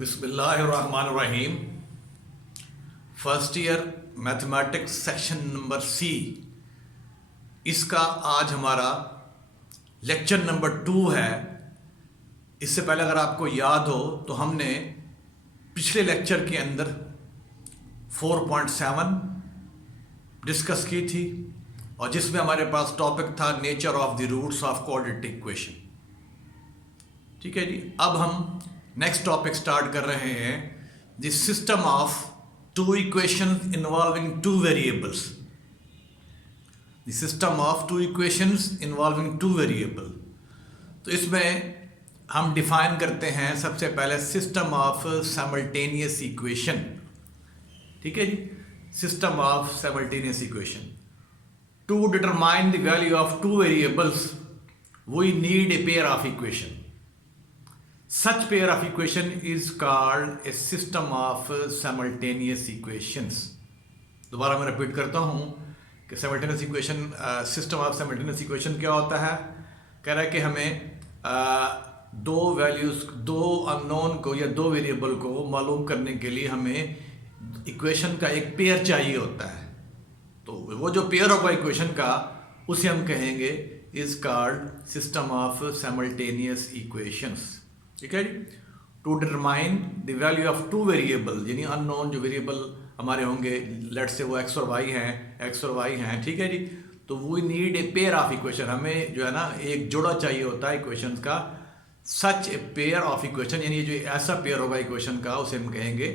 बिस्मिल्लाहिर्रहमानिर्रहीम। First year mathematics section number C, इसका आज हमारा लेक्चर नंबर 2 है। इससे पहले अगर आपको याद हो तो हमने पिछले लेक्चर के अंदर 4.7 डिस्कस की थी और जिसमें हमारे पास टॉपिक था nature of the roots of quadratic equation. ठीक है जी, अब हम नेक्स्ट टॉपिक स्टार्ट कर रहे हैं, the system of two equations involving two variables. The system of two equations involving two variable. तो इसमें हम डिफाइन करते हैं सबसे पहले सिस्टम ऑफ साइमल्टेनियस इक्वेशन। ठीक है जी, system of simultaneous equation. To determine the value of two variables we need a pair of equation. Such pair of equation is called a system of simultaneous equations. दोबारा मैं repeat करता हूँ कि simultaneous equation, system of simultaneous equation क्या होता है। कह रहा है कि हमें दो वैल्यूज, दो अननोन को या दो वेरिएबल को मालूम करने के लिए हमें इक्वेशन का एक पेयर चाहिए होता है। तो वो जो पेयर होगा इक्वेशन का, उसे हम कहेंगे is called system of simultaneous equations. ठीक है जी। To determine the value of two variable, यानी अननोन जो वेरिएबल हमारे होंगे, लेट्स से वो एक्स और वाई हैं, ठीक है जी। तो we need a pair of equation, हमें जो है ना एक जोड़ा चाहिए होता है इक्वेशंस का। सच ए पेयर ऑफ इक्वेशन, यानी जो ऐसा पेयर होगा इक्वेशन का, उसे हम कहेंगे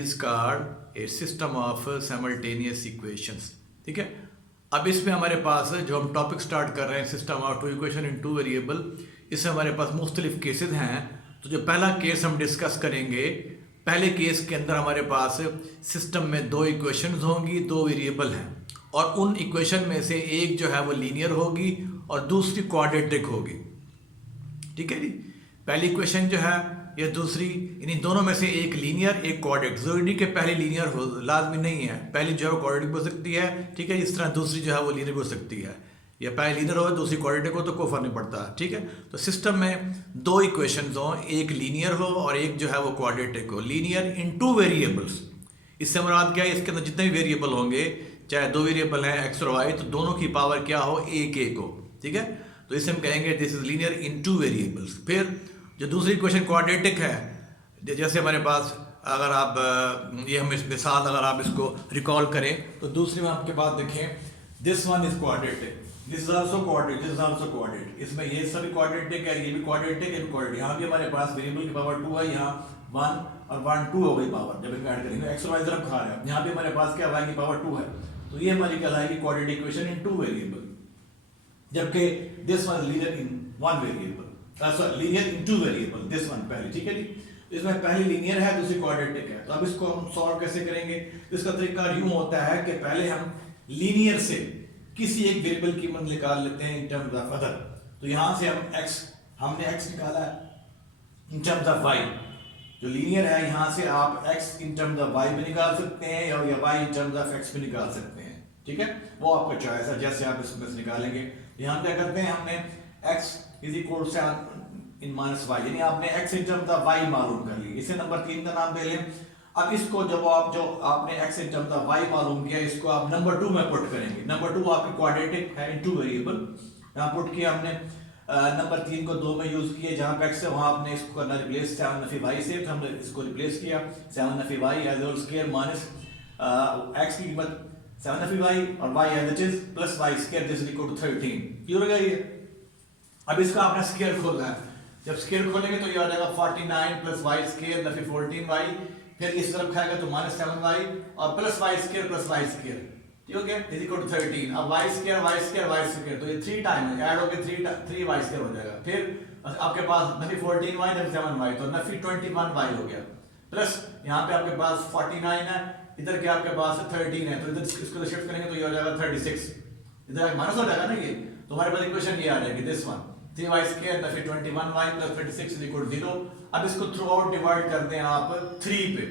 is called a system of simultaneous equations. ठीक है। अब इसमें हमारे पास जो हम टॉपिक स्टार्ट कर रहे हैं, system of two equation in two variable, इसमें हमारे पास मुख्तलिफ केसेस हैं। तो जो पहला केस हम डिस्कस करेंगे, पहले केस के अंदर हमारे पास सिस्टम में दो इक्वेशंस होंगी, दो वेरिएबल हैं, और उन इक्वेशन में से एक जो है वो लीनियर होगी और दूसरी क्वाड्रेटिक होगी। ठीक है जी। पहली इक्वेशन जो है या दूसरी, यानी दोनों में से एक लीनियर एक क्वाड्रेटिक। जरूरी नहीं कि पहली लीनियर हो, लाजमी नहीं है। पहली जो है वो क्वाड्रेटिक हो सकती है, ठीक है। इस तरह दूसरी जो है वो लीनियर हो सकती है, या पहले लीनियर हो दूसरी क्वाड्रेटिक हो, तो कोई फर्क नहीं पड़ता। ठीक है। तो सिस्टम में दो इक्वेशंस हो, एक लीनियर हो और एक जो है वो क्वाड्रेटिक हो। लीनियर इन टू वेरिएबल्स, इससे मुराद क्या है, इसके अंदर जितने भी वेरिएबल होंगे, चाहे दो वेरिएबल हैं एक्स और वाई, तो दोनों की पावर क्या हो, एक एक हो। ठीक है। तो इसे हम कहेंगे this is linear in two variables. फिर जो दूसरी इक्वेशन क्वाड्रेटिक है, जैसे हमारे पास अगर आप ये हम इस मिसाल अगर आप इसको रिकॉल करें, तो दूसरी में आपके पास देखें, this one is quadratic, this is also quadratic, this is also quadratic. इसमें ये सभी क्वाड्रेटिक है, ये भी क्वाड्रेटिक, ये भी क्वाड्रेटिक। यहाँ भी हमारे पास वेरिएबल की पावर 2 है, यहाँ 1 और 1 2 हो गई पावर। जब इसमें ऐड करेंगे एक्स और वाई जरा खा रहे हैं, यहाँ भी हमारे पास क्या वाई की पावर 2 है। तो ये हमारी कहलाएगी quadratic equation in two variable, जबकि this one linear in one variable, linear in two variable, this one पहली। ठीक है जी। इसमें पहली लीनियर है, दूसरी क्वाड्रेटिक है। तो अब इसको हम सॉल्व कैसे करेंगे? इसका तरीका यूं होता है कि पहले हम लीनियर से किसी एक वेरिएबल की कीमत निकाल लेते हैं इन टर्म्स ऑफ अदर। तो यहां से हमने x निकाला है इन टर्म्स ऑफ y। जो लीनियर है, यहां से आप x in terms of y भी निकाल सकते हैं और या y in terms of x भी निकाल सकते हैं। ठीक है, वो आपका चॉइस है, जैसे आप इसमें से निकालेंगे। यहां क्या करते हैं, हमने x is equal to in minus y, यानी आपने x in terms of y मालूम कर ली। इसे नंबर 3 का नाम दे लें। अब इसको जो आपने x in terms of y मालूम किया, इसको आप नंबर 2 में पुट करेंगे। नंबर 2 आपकी क्वाड्रेटिक है इन टू वेरिएबल, यहाँ पुट किया हमने। नंबर 3 को 2 में यूज किया, जहां पे x है वहां आपने इसको करना रिप्लेस 7 से। तो हमने इसको रिप्लेस किया 7 as whole square minus x की कीमत 7 और y as it is plus y square, this is equal to 13। Clear हो गया ये? अब इसका आपने स्क्वायर खोलना है। जब स्क्वायर खोलेंगे तो ये आ जाएगा 49 plus y square Nafi 14y, फिर इस तरफ खाएगा तो माइनस 7y और plus y square plus y square, ठीक हो गया, इज इक्वल टू 13। अब y स्क्वायर तो ये 3 टाइम है, ऐड होके 3y स्क्वायर हो जाएगा। फिर आपके पास नफी 14y नफी 7y, तो नफी 21y हो गया। प्लस यहाँ पे आपके पास 49 है, इधर के आपके पास 13 है, तो इधर इसको शिफ्ट करेंगे तो ये हो जाएगा 36, इधर माइनस हो जाएगा ना ये। तो हमारे पास इक्वेशन ये आ जाएगी, दिस वन 3y स्क्वायर नफी 21y plus 36 is equal to 0। अब इसको थ्रू आउट डिवाइड कर दें आप 3 पे,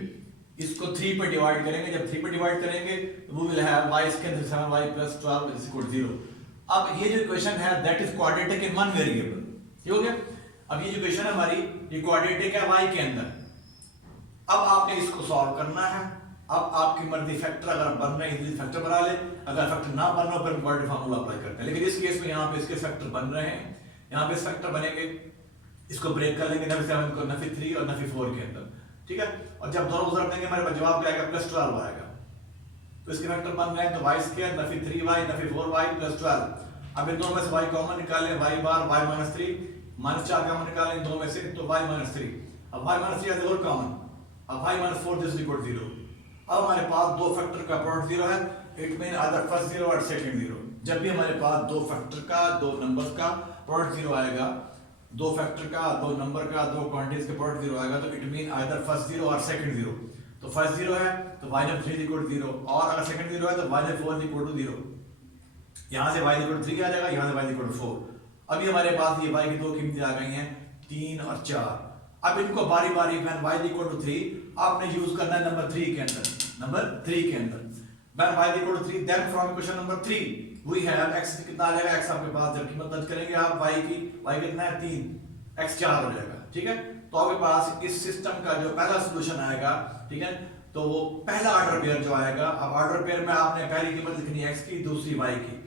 इसको 3 पे डिवाइड करेंगे। जब 3 पे डिवाइड करेंगे तो we will have y square 7y plus 12 is equal to 0। अब ये जो इक्वेशन है that is quadratic in one variable, ठीक हो गया। अब ये जो इक्वेशन है हमारी, ये क्वाड्रेटिक है y के अंदर, अब आपने इसको सॉल्व करना है। अब आपकी मर्जी फैक्टर अगर बन रहे हैं फैक्टर बना ले, अगर फैक्टर ना बन रहा फिर क्वाड्रेटिक फार्मूला अप्लाई करते हैं। लेकिन इस केस में यहाँ पे इसके फैक्टर बन रहे हैं, यहाँ पे फैक्टर बनेंगे, इसको ब्रेक कर लेंगे नफी 7 को नफी 3 और नफी 4 के अंदर, ठीक है। और जब दोनों को देंगे हमारे पास जवाब क्या आएगा, +12 आएगा। तो इसके फैक्टर बन रहे हैं तो y² Nafi 3y Nafi 4y +12। अब इन दोनों में से y कॉमन निकालें, y बार y -3 -4 कॉमन निकालें इन दो में से तो y -3। अब y -3 इज और कॉमन, अब y -4 दिस इक्वल 0। अब हमारे पास दो फैक्टर का प्रोडक्ट 0 है, इट मीन आइदर फर्स्ट 0 और सेकंड 0। जब भी हमारे पास दो फैक्टर का दो नंबर्स का प्रोडक्ट 0 आएगा, दो फैक्टर का दो नंबर का दो क्वांटिटीज के प्रोडक्ट 0 आएगा, तो इट मीन आइदर फर्स्ट 0 और सेकंड 0। तो फर्स्ट 0 है तो y/3 इक्वल 0, और अगर सेकंड 0 है तो y/4 इक्वल 0। यहां से y इक्वल 3 आ जाएगा, यहां से y इक्वल 4। अभी हमारे पास ये y की दो कीमतें आ गई हैं 3 और 4। अब इनको बारी बारी व्हेन y इक्वल टू 3 आपने यूज करना है नंबर 3 के अंदर, नंबर 3 के अंदर when y equal to 3 then from equation number 3 we have x कितना आ जाएगा, x आपके पास जब कीमत दर्ज करेंगे आप y की, y कितना है 3, x 4 हो जाएगा, ठीक है। तो आपके पास इस सिस्टम का जो पहला सॉल्यूशन आएगा, ठीक है, तो वो पहला ऑर्डर पेयर जो आएगा, अब ऑर्डर पेयर में आपने पहली कीमत लिखनी है x की, दूसरी y की।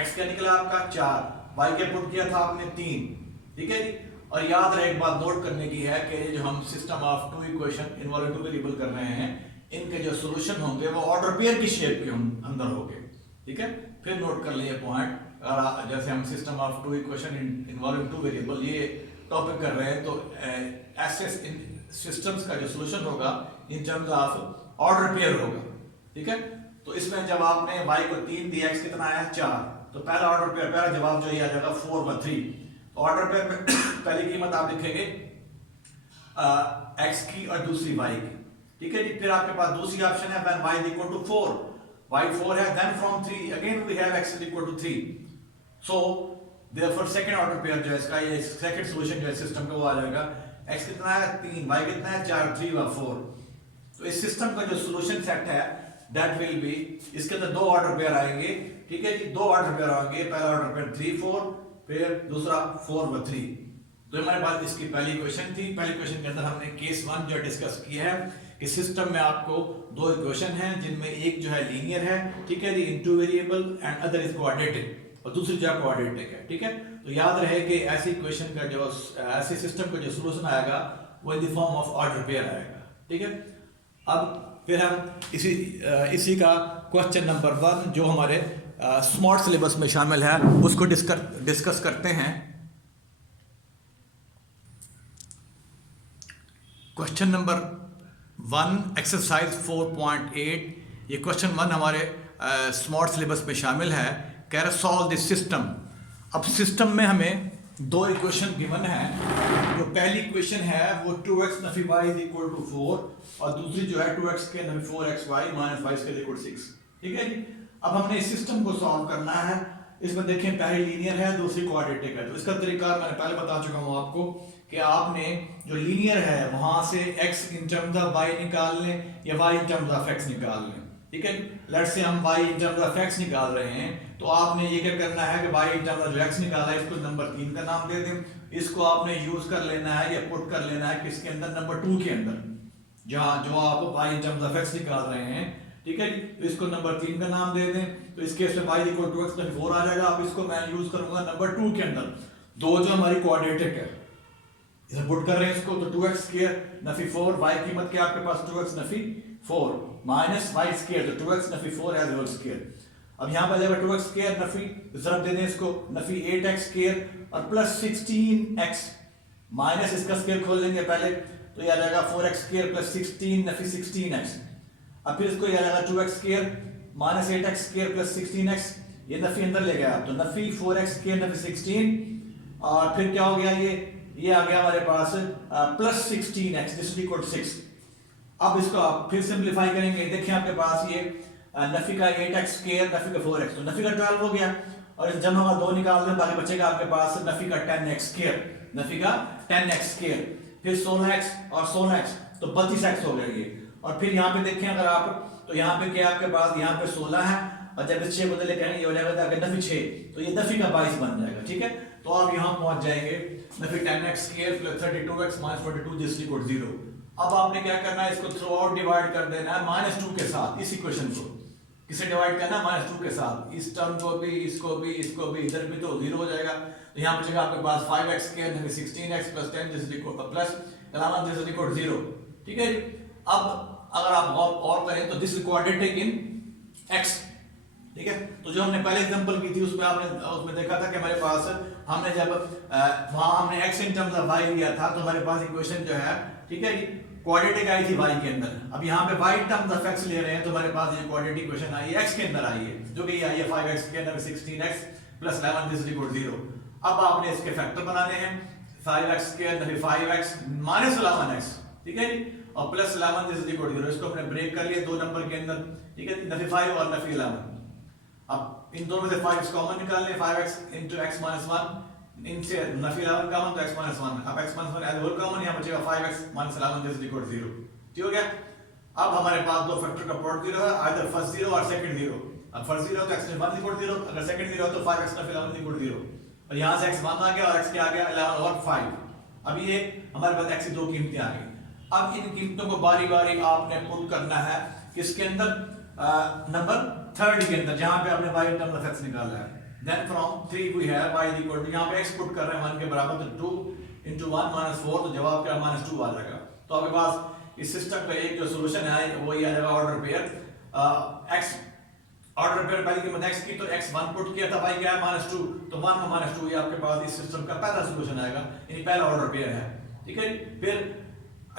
x क्या निकला आपका 4, y के पुट किया था आपने 3, ठीक है जी। और याद रहे एक बात नोट करने की है कि जो हम system of two equation involving two variable कर रहे हैं, इनके जो सॉल्यूशन होंगे वो ऑर्डर पेयर की शेप के अंदर होंगे, ठीक है। फिर नोट कर लिए पॉइंट, अगर जैसे हम system of two equation involving two variable ये टॉपिक कर रहे हैं, तो ऐसे सिस्टम्स का जो सॉल्यूशन होगा इन टर्म्स ऑफ ऑर्डर पेयर होगा, ठीक है। तो इसमें जब आपने y को 3 दिया, x कितना आया 4, तो पहला ऑर्डर पेयर, पहला जवाब जो ये आ जाएगा 4 व 3। ऑर्डर पेयर में पहली कीमत आप लिखेंगे x की और दूसरी y की, ठीक है जी। फिर आपके पास दूसरी ऑप्शन है when y equal to 4, y 4 है, then from 3 again we have x equal to 3। So therefore second order pair जो है इसका, ये सेकंड सॉल्यूशन जो है सिस्टम का वो आ जाएगा x कितना है 3, y कितना है 4, 3 व 4। तो इस सिस्टम का जो सॉल्यूशन सेट है दैट विल बी, इसके अंदर दो ऑर्डर पेयर आएंगे, ठीक है जी, दो ऑर्डर पेयर आएंगे, पहला ऑर्डर पेयर 3 4, फिर दूसरा 4 व 3। तो हमारे पास इसकी पहली इक्वेशन थी। पहली इक्वेशन के अंदर हमने केस 1 जो डिस्कस किया है कि सिस्टम में आपको दो इक्वेशन हैं जिनमें एक जो है लीनियर है, ठीक है जी, in two variable, and other is quadratic, और दूसरी जो है क्वाड्रेटिक है, ठीक है। तो याद रहे कि ऐसी इक्वेशन का जो ऐसे सिस्टम का जो सॉल्यूशन आएगा वो in the form of order pair आएगा, ठीक है। अब फिर हम इसी का क्वेश्चन नंबर 1 जो हमारे स्मार्ट सिलेबस में शामिल है उसको डिस्कस करते हैं। क्वेश्चन नंबर 1 एक्सरसाइज 4.8, ये क्वेश्चन 1 हमारे स्मार्ट सिलेबस में शामिल है। कह रहा सॉल्व दिस सिस्टम। अब सिस्टम में हमें दो इक्वेशन गिवन है। जो पहली इक्वेशन है वो 2x नफी y इज इक्वल टू 4 और दूसरी जो है 2x के नफी 4xy minus y square equal 6, ठीक है जी। अब हमने इस सिस्टम को सॉल्व करना है। इसमें देखें पहली लीनियर है, दूसरी क्वाड्रेटिक है। तो इसका तरीका मैंने पहले बता चुका हूं आपको कि आपने जो लीनियर है वहां से x in terms of y निकाल लें या y in terms of x निकाल लें, ठीक है। लेट्स से हम y in terms of x निकाल रहे हैं, तो आपने ये क्या करना है कि y इन टर्म्स ऑफ जो x निकाला है इसको नंबर 3 का नाम दे दें। इसको आपने यूज कर लेना है या पुट कर लेना है किसके अंदर, नंबर 2 के अंदर, जहां जो आप y in terms of x निकाल रहे हैं, ठीक है जी। तो इसको नंबर 3 का नाम दे दें। तो इस केस में y equal to x plus 4 आ जाएगा। अब इसको मैं यूज करूंगा नंबर 2 के अंदर, दो जो हमारी क्वाड्रेटिक है इसे पुट कर रहे हैं इसको, तो 2x स्क्वायर नफी 4, y की कीमत क्या आपके पास 2x Nafi 4 minus y square, तो 2x Nafi 4 as whole square. अब यहां पर जाएगा 2x स्क्वायर नफी, जरा दे दें इसको नफी 8x स्क्वायर और प्लस 16x माइनस इसका स्क्वायर खोल लेंगे पहले, तो यह आ जाएगा 4x square plus 16 Nafi 16x। अब फिर इसको यह आएगा 2x square minus 8x square plus 16x, ये नफी अंदर ले गया आप, तो नफी 4x स्क्वायर नफी 16 और फिर क्या हो गया, ये आ गया हमारे पास plus 16x this is equal to 6। अब इसको आप फिर सिंपलीफाई करेंगे। देखिए आपके पास ये नफी का 8x स्क्वायर नफी का 4x, तो नफी का 12 हो गया और इस जमा का 2 निकाल दें, बाकी बचेगा आपके पास नफी का 10x स्क्वायर, नफी का 10x स्क्वायर, फिर 16x और 16x, तो 32x हो गया ये। और फिर यहाँ पे देखें अगर आप, तो यहाँ पे क्या आपके पास, यहाँ पे 16 है और जब इस 6 को लेकर ये हो जाएगा नफी 6, तो ये नफी का 22 बन जाएगा, ठीक है। तो आप यहाँ पहुंच जाएंगे नफी 10x square plus 32x minus 42 this equal to 0। अब आपने क्या करना है, इसको थ्रू आउट डिवाइड कर देना है -2 के साथ। इस इक्वेशन को किसे डिवाइड करना है, -2 के साथ। इस टर्म को भी, इसको भी, इसको भी, इधर भी तो 0 हो जाएगा। तो यहाँ बचेगा आपके पास 5x square 16x + 10 this is equal plus 11 this is equal 0। ठीक है जी। अब अगर आप और करें तो this is quadratic in x। ठीक है, तो जो हमने पहले एग्जांपल की थी उसमें आपने उसमें देखा था कि हमारे पास हमने जब वहां हमने x in terms of y लिया था तो हमारे पास इक्वेशन जो है, ठीक है जी, क्वाड्रेटिक आई थी y के अंदर। अब यहाँ पे y टर्म्स ऑफ x ले रहे हैं तो हमारे पास ये क्वाड्रेटिक इक्वेशन आई है x के अंदर आई है, जो कि आई है 5x के अंदर 16x + 11 दिस इज इक्वल 0। अब आपने इसके फैक्टर बनाने हैं, 5x के अंदर 5x - 11x, ठीक है जी, और प्लस 11 दिस इज इक्वल 0। इसको हमने ब्रेक कर लिया दो नंबर के अंदर, ठीक है, नफी 5 और नफी 11। अब इन दोनों से 5 कॉमन निकाल लें, 5x × x - 1, इनसे नफी 11 कॉमन तो x - 1। अब x - 1 एज होल कॉमन, यहां बचेगा 5x - 11 दिस इज इक्वल 0। ठीक हो गया। अब हमारे पास दो फैक्टर का प्रोडक्ट 0 है, आइदर फर्स्ट 0 और सेकंड 0। अब फर्स्ट 0 तो x - 1 इक्वल 0, अगर सेकंड 0 तो 5x - 11 इक्वल 0। और यहां से x 1 आ गया और x क्या आ गया 11 और 5। अब ये हमारे पास x की दो कीमतें आ गई। अब इन कीमतों को बारी-बारी आपने पुट करना है किसके अंदर, नंबर थर्ड के अंदर, जहां पे आपने y टर्म ऑफ x निकाला है। Then from 3 we have y equal to, यहां पे x पुट कर रहे हैं 1 के बराबर, तो 2 × 1 - 4, तो जवाब क्या -2 आ जाएगा। तो आपके पास इस सिस्टम का एक जो सॉल्यूशन है वो ये आ जाएगा order pair x, order pair पहले कीमत x की, तो x 1 पुट किया था, y क्या है -2, तो 1 में -2 ये आपके पास इस सिस्टम का पहला सॉल्यूशन आएगा, यानी पहला ऑर्डर पेयर है। ठीक है, फिर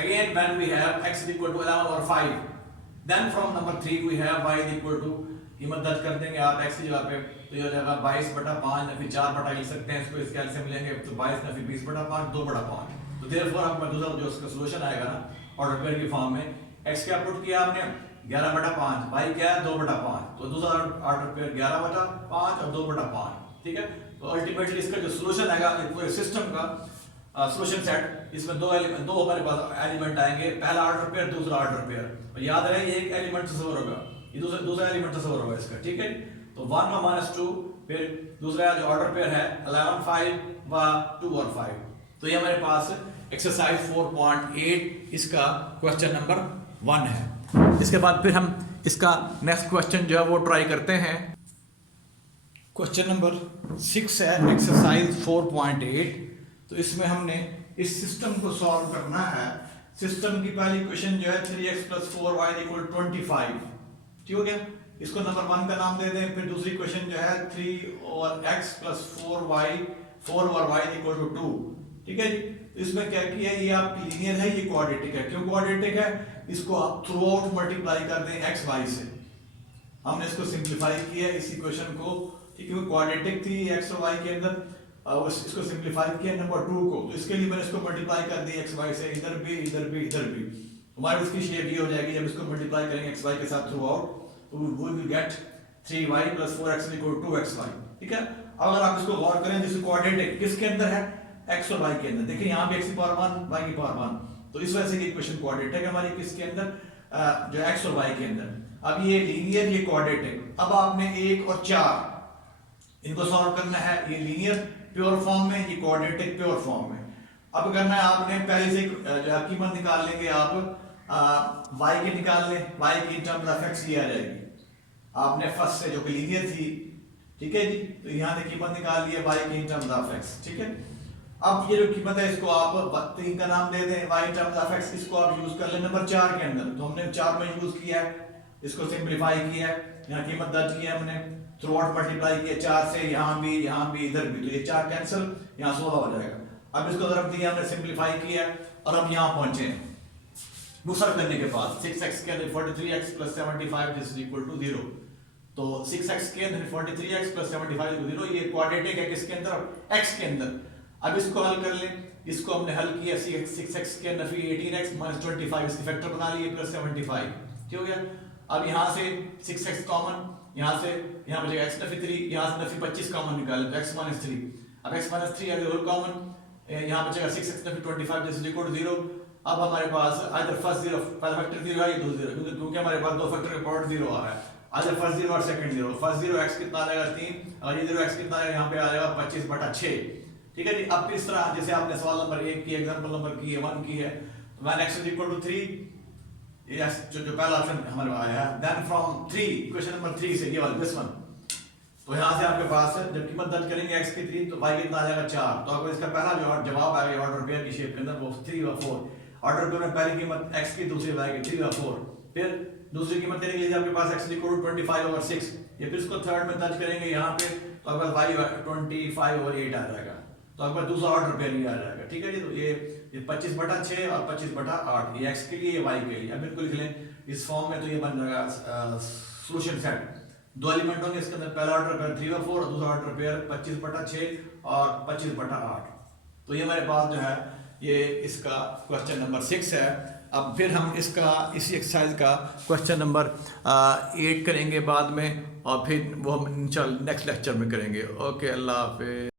again when we have x equal to 11 or 5, then from number 3 we have y equal to, कीमत दर्ज कर देंगे आप x की जगह पे, तो ये हो जाएगा 22/5 या फिर 4 लिख सकते हैं इसको, इसके एलसीएम लेंगे तो 22 या फिर 20/5 2/5। तो देयरफॉर आपका दूसरा जो इसका सॉल्यूशन आएगा ना ऑर्डर पेयर की फॉर्म में, x क्या पुट किया आपने 11/5, y क्या है 2/5, तो दूसरा ऑर्डर पेयर 11/5 और 2/5। ठीक है, तो अल्टीमेटली इसका जो सॉल्यूशन आएगा पूरे सिस्टम का सॉल्यूशन सेट, इसमें दो हमारे पास एलिमेंट आएंगे, पहला ऑर्डर पेयर दूसरा ऑर्डर पेयर, और याद रहे ये एक एलिमेंट तस्वर होगा, ये दूसरा एलिमेंट तस्वर होगा इसका। ठीक है, तो 1 में -2, फिर दूसरा जो ऑर्डर पेयर है 11 5 व 2 और 5। तो ये हमारे पास एक्सरसाइज 4.8 इसका क्वेश्चन नंबर 1 है। इसके बाद फिर हम इसका नेक्स्ट क्वेश्चन जो है वो ट्राई करते हैं। क्वेश्चन नंबर 6 है एक्सरसाइज 4.8। तो इसमें हमने इस सिस्टम को सॉल्व करना है। सिस्टम की पहली इक्वेशन जो है 3x + 4y = 25। ठीक हो गया, इसको नंबर 1 का नाम दे दें। फिर दूसरी इक्वेशन जो है 3x + 4 और y = 2। ठीक है जी, तो इसमें क्या किया, ये आपकी लीनियर है, ये क्वाड्रेटिक है। क्यों क्वाड्रेटिक है, इसको आप थ्रू आउट मल्टीप्लाई कर दें x y से। हमने इसको सिंप्लीफाई किया इस इक्वेशन को, ठीक है, क्वाड्रेटिक थी x और y के अंदर, और इसको सिंप्लीफाई किया नंबर 2 को, तो इसके लिए मैंने इसको मल्टीप्लाई कर दी x y से, इधर भी इधर भी इधर भी। हमारी इसकी शेप ये हो जाएगी, जब इसको मल्टीप्लाई करेंगे x y के साथ थ्रू आउट, तो we will get 3y + 4x = 2xy। ठीक है, अगर आप इसको गौर करें, जिस क्वाड्रेटिक किसके अंदर है, x और y के अंदर। देखिए यहाँ पे x की पावर 1 y की पावर 1, तो इस वजह से ये इक्वेशन क्वाड्रेटिक है हमारी किसके अंदर, जो x और y के अंदर। अब ये लीनियर, ये क्वाड्रेटिक। अब आपने 1 और 4 इनको सॉल्व करना है, ये लीनियर प्योर फॉर्म में, ये क्वाड्रेटिक प्योर फॉर्म में। अब करना है आपने पहले से जो कीमत निकाल लेंगे आप, y की निकाल लें, y की टर्म्स ऑफ x ये आ जाएगी आपने फर्स्ट से जो कि लीनियर थी। ठीक है जी, तो यहाँ से कीमत निकाल ली है y की टर्म्स ऑफ x। ठीक है, अब ये जो कीमत है इसको आप 3 का नाम दे दें, y टर्म्स ऑफ x, इसको आप यूज कर लें नंबर 4 के अंदर। तो हमने 4 में यूज किया है, इसको सिंप्लीफाई किया है, यहाँ कीमत दर्ज किया है हमने, थ्रू आउट मल्टीप्लाई किया 4 से, यहाँ भी इधर भी, तो ये 4 कैंसिल, यहाँ 16 हो जाएगा। अब इसको ज़रब दिया हमने, सिंप्लीफाई किया, और अब यहाँ पहुंचे हैं दूसरा करने के बाद 6x के अंदर 43x + 75 this is equal to 0। तो 6x के अंदर 43x + 75 = 0, ये क्वाड्रेटिक है किसके अंदर, x के अंदर। अब इसको हल कर लें, इसको हमने हल किया 6x के अंदर 18x - 25, इसके फैक्टर बना लिए +75। ठीक हो गया, अब यहाँ से 6x कॉमन, यहाँ से यहाँ बचेगा x - 3, यहाँ से 25 कॉमन निकालें तो x - 3। अब x - 3 एज होल कॉमन, यहाँ बचेगा 6x - 25 this is equal to 0। अब हमारे पास आइदर फर्स्ट 0, पहला फैक्टर 0 है, ये दूसरा 0, क्योंकि हमारे पास दो फैक्टर का प्रोडक्ट 0 आ रहा है, आइदर फर्स्ट 0 और सेकंड 0। फर्स्ट 0 x कितना आ जाएगा 3, और ये 0 x कितना आएगा, यहाँ पे आ जाएगा 25/6। ठीक है जी, अब इस तरह जैसे आपने सवाल नंबर 1 की एग्जांपल नंबर की है 1 की है, तो when x is equal to 3, ये जो पहला ऑप्शन हमारे पास आया है, देन फ्रॉम 3, क्वेश्चन नंबर 3 से ये वाला दिस वन, तो यहाँ से आपके पास जब कीमत दर्ज करेंगे x की 3 तो y कितना आ जाएगा 4, तो आपको इसका पहला जो जवाब आएगा ऑर्डर पेयर की शेप के अंदर वो 3 और 4, ऑर्डर पेयर में पहली कीमत x की, दूसरी y की 3 और 4, फिर दूसरी कीमत करेंगे आपके पास x इक्वल टू 25/6, ये फिर इसको थर्ड में दर्ज करेंगे यहाँ पे, तो आपके पास y 25/8 आ जाएगा, तो आपके पास दूसरा ऑर्डर पेयर ही आ जाएगा। ठीक है जी, तो ये 25/6 और 25/8, ये x के लिए, ये y के लिए। अब बिल्कुल लिख लें इस फॉर्म में, तो ये बन जाएगा सॉल्यूशन सेट, दो एलिमेंट होंगे इसके अंदर, पहला ऑर्डर पेयर 3 और 4 और दूसरा ऑर्डर पेयर 25/6 और 25/8। तो ये हमारे पास जो है ये इसका क्वेश्चन नंबर 6 है। अब फिर हम इसका इसी एक्सरसाइज का क्वेश्चन नंबर 8 करेंगे बाद में, और फिर वो हम नेक्स्ट लेक्चर में करेंगे। ओके, अल्लाह हाफिज़।